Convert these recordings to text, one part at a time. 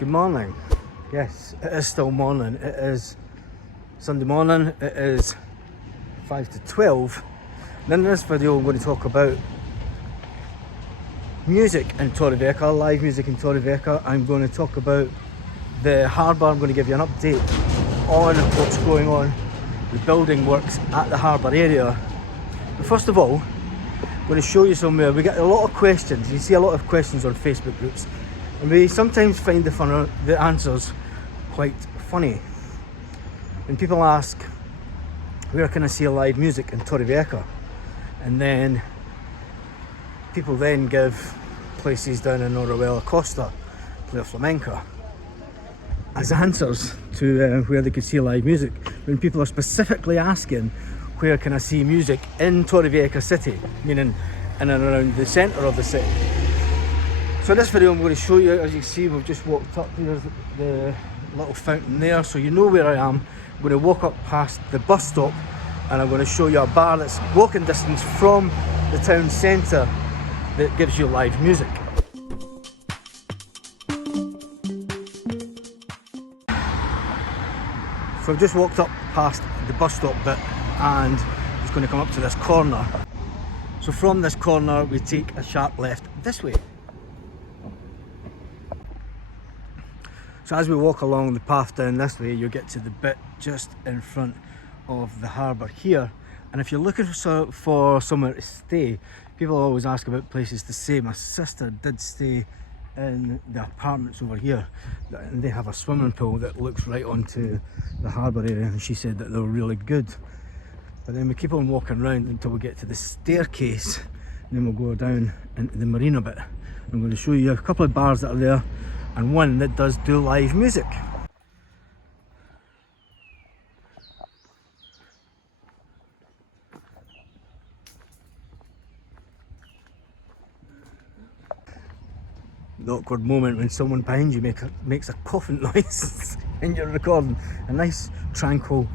Good morning. Yes, it is still morning. It is Sunday morning. It is 5 to 12. And in this video I'm going to talk about music in Torrevieja, live music in Torrevieja. I'm going to talk about the harbour. I'm going to give you an update on what's going on, the building works at the harbour area. But first of all, I'm going to show you somewhere. We get a lot of questions. You see a lot of questions on Facebook groups, and we sometimes find the answers quite funny. When people ask, where can I see live music in Torrevieja? And then people then give places down in Orwell Costa, Playa Flamenca, as answers to where they could see live music. When people are specifically asking, where can I see music in Torrevieja city, meaning in and around the centre of the city. So in this video I'm going to show you, as you can see, we've just walked up, there's the little fountain there, so you know where I am. I'm going to walk up past the bus stop and I'm going to show you a bar that's walking distance from the town centre that gives you live music. So I've just walked up past the bus stop bit and it's going to come up to this corner. So from this corner we take a sharp left this way. So as we walk along the path down this way, you'll get to the bit just in front of the harbour here. And if you're looking for somewhere to stay, people always ask about places to stay. My sister did stay in the apartments over here, and they have a swimming pool that looks right onto the harbour area, and she said that they were really good. But then we keep on walking around until we get to the staircase, and then we'll go down into the marina bit. I'm going to show you a couple of bars that are there and one that does do live music. The awkward moment when someone behind you makes a coughing noise and you're recording. A nice, tranquil,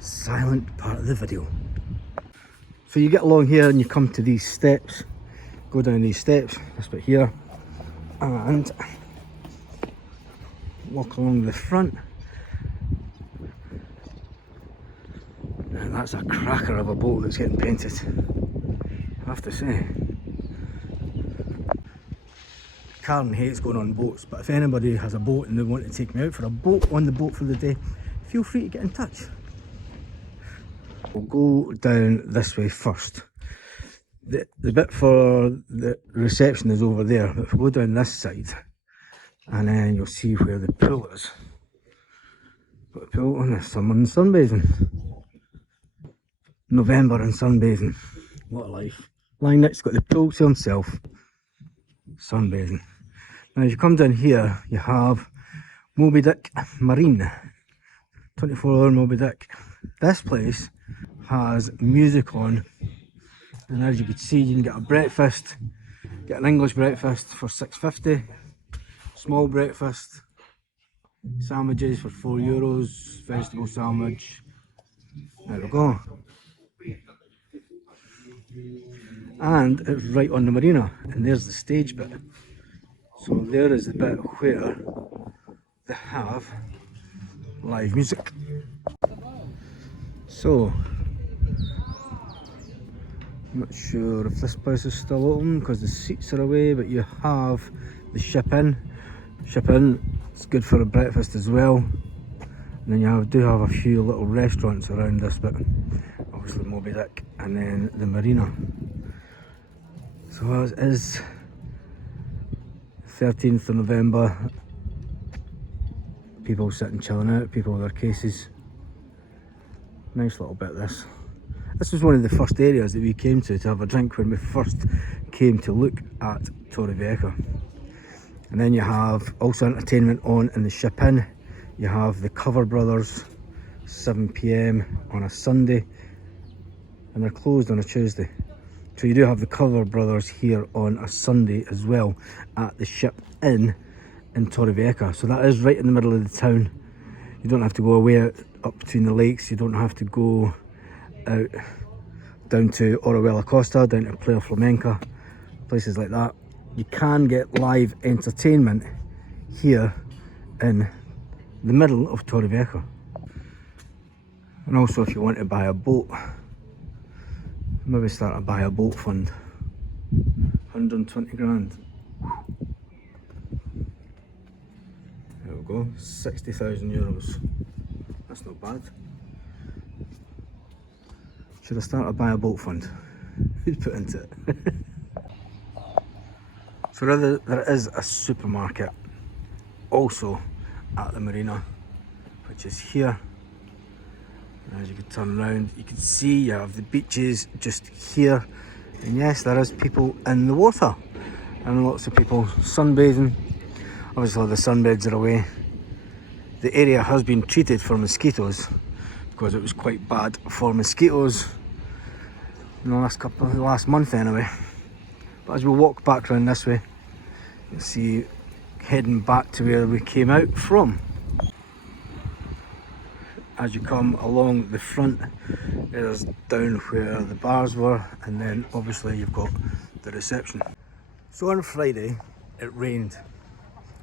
silent part of the video. So you get along here and you come to these steps, go down these steps, this bit here, and walk along the front. And that's a cracker of a boat that's getting painted, I have to say. Karen hates going on boats, but if anybody has a boat and they want to take me out for a boat on the boat for the day, feel free to get in touch. We'll go down this way first. The bit for the reception is over there, but if we go down this side, and then you'll see where the pool is. Got a pool and there's someone sunbathing. November and sunbathing. What a life. Lying next got the pool to himself, sunbathing. Now as you come down here, you have Moby Dick Marine, 24-hour Moby Dick. This place has music on, and as you can see, you can get a breakfast, get an English breakfast for €6.50, small breakfast, sandwiches for €4, vegetable sandwich. There we go. And it's right on the marina, and there's the stage bit. So there is the bit where they have live music. So I'm not sure if this place is still open because the seats are away, but you have the Ship Inn. Ship Inn, it's good for a breakfast as well. And then you do have a few little restaurants around this bit. Obviously Moby Dick, and then the marina. So as it is 13th of November, people sitting chilling out, people with their cases. Nice little bit this. This was one of the first areas that we came to have a drink when we first came to look at Torrevieja. And then you have also entertainment on in the Ship Inn. You have the Cover Brothers, 7 PM on a Sunday, and they're closed on a Tuesday. So you do have the Cover Brothers here on a Sunday as well at the Ship Inn in Torrevieja. So that is right in the middle of the town. You don't have to go away up between the lakes. You don't have to go out down to Orwell Costa, down to Playa Flamenca, places like that. You can get live entertainment here in the middle of Torrevieja. And also if you want to buy a boat, maybe start to buy a boat fund. 120 grand. There we go, 60,000 euros. That's not bad. Should I start to buy a boat fund? Who's put into it? So there is a supermarket also at the marina, which is here. And as you can turn around, you can see you have the beaches just here. And yes, there is people in the water and lots of people sunbathing. Obviously the sunbeds are away. The area has been treated for mosquitoes because it was quite bad for mosquitoes in the last month anyway. But as we walk back around this way, you'll see heading back to where we came out from. As you come along the front, there's down where the bars were, and then obviously you've got the reception. So on Friday it rained,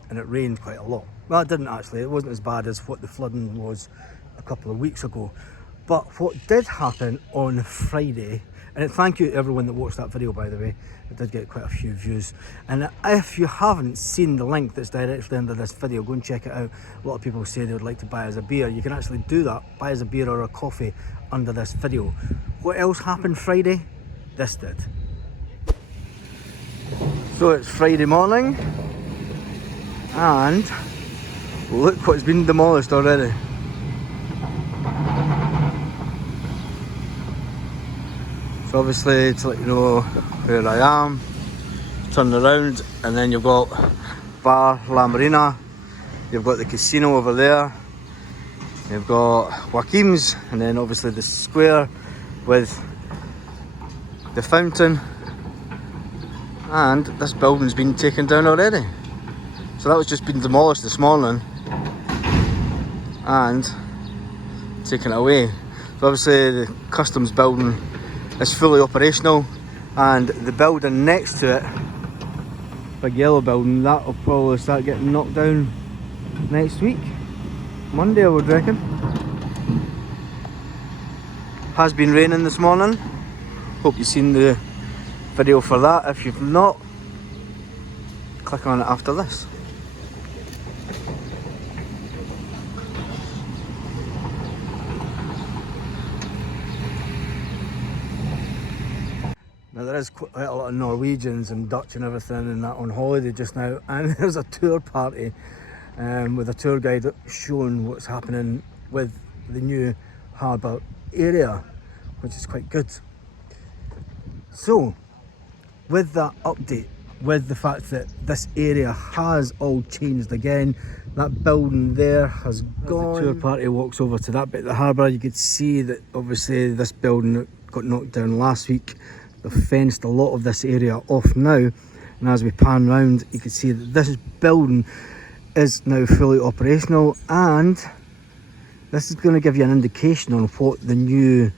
and it rained quite a lot. Well, it didn't actually, it wasn't as bad as what the flooding was a couple of weeks ago. But what did happen on Friday, and thank you to everyone that watched that video, by the way, it did get quite a few views. And if you haven't seen the link that's directly under this video, go and check it out. A lot of people say they would like to buy us a beer. You can actually do that, buy us a beer or a coffee under this video. What else happened Friday? This did. So it's Friday morning, and look what's been demolished already. So obviously, to let you know where I am, turn around and then you've got Bar La Marina, you've got the casino over there, you've got Joaquim's, and then obviously the square with the fountain, and this building's been taken down already. So that was just been demolished this morning and taken away. So obviously the customs building is fully operational, and the building next to it, big yellow building, that will probably start getting knocked down next week, Monday I would reckon. Has been raining this morning, hope you've seen the video for that. If you've not, click on it after this. Now there is quite a lot of Norwegians and Dutch and everything and that on holiday just now, and there's a tour party with a tour guide showing what's happening with the new harbour area, which is quite good. So with that update, with the fact that this area has all changed again, that building there has gone. As the tour party walks over to that bit of the harbour, you could see that obviously this building got knocked down last week. They've fenced a lot of this area off now, and as we pan round you can see that this building is now fully operational, and this is going to give you an indication on what the new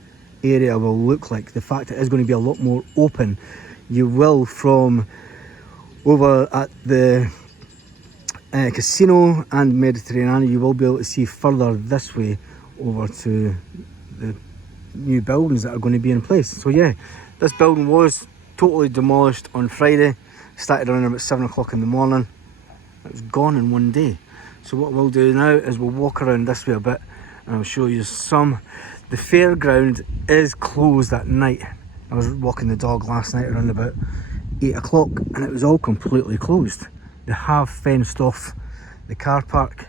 area will look like. The fact it is going to be a lot more open. You will, from over at the casino and Mediterranean, you will be able to see further this way over to the new buildings that are going to be in place. So yeah, this building was totally demolished on Friday. Started around about 7 o'clock in the morning. It was gone in one day. So what we'll do now is we'll walk around this way a bit and I'll show you some. The fairground is closed at night. I was walking the dog last night around about 8 o'clock and it was all completely closed. They have fenced off the car park,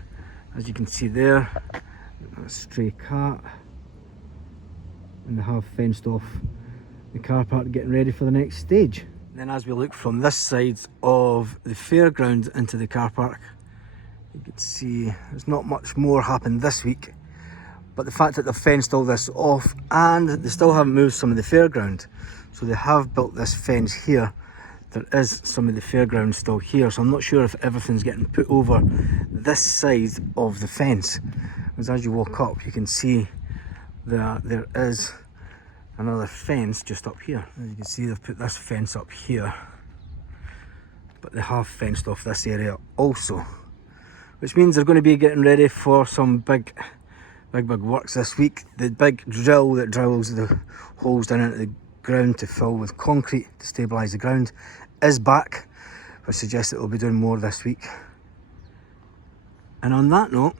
as you can see there, a stray cat, and they have fenced off the car park getting ready for the next stage. Then as we look from this side of the fairground into the car park, you can see there's not much more happened this week, but the fact that they've fenced all this off and they still haven't moved some of the fairground, so they have built this fence here. There is some of the fairground still here, so I'm not sure if everything's getting put over this side of the fence. Because as you walk up you can see that there is another fence just up here. As you can see, they've put this fence up here, but they have fenced off this area also, which means they're going to be getting ready for some big works this week. The big drill that drills the holes down into the ground to fill with concrete to stabilise the ground is back, which suggests that we'll be doing more this week. And on that note,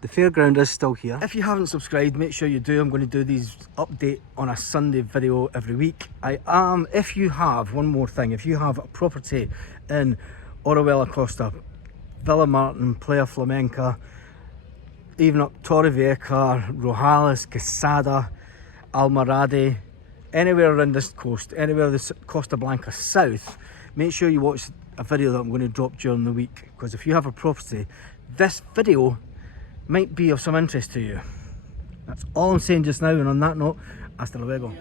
the fairground is still here. If you haven't subscribed, make sure you do. I'm going to do these update on a Sunday video every week. If you have, one more thing, if you have a property in Orihuela Costa, Villa Martin, Playa Flamenca, even up Torrevieja, Rojales, Quesada, Almarade, anywhere around this coast, anywhere this Costa Blanca south, make sure you watch a video that I'm going to drop during the week, because if you have a property, this video might be of some interest to you. That's all I'm saying just now, and on that note, hasta luego.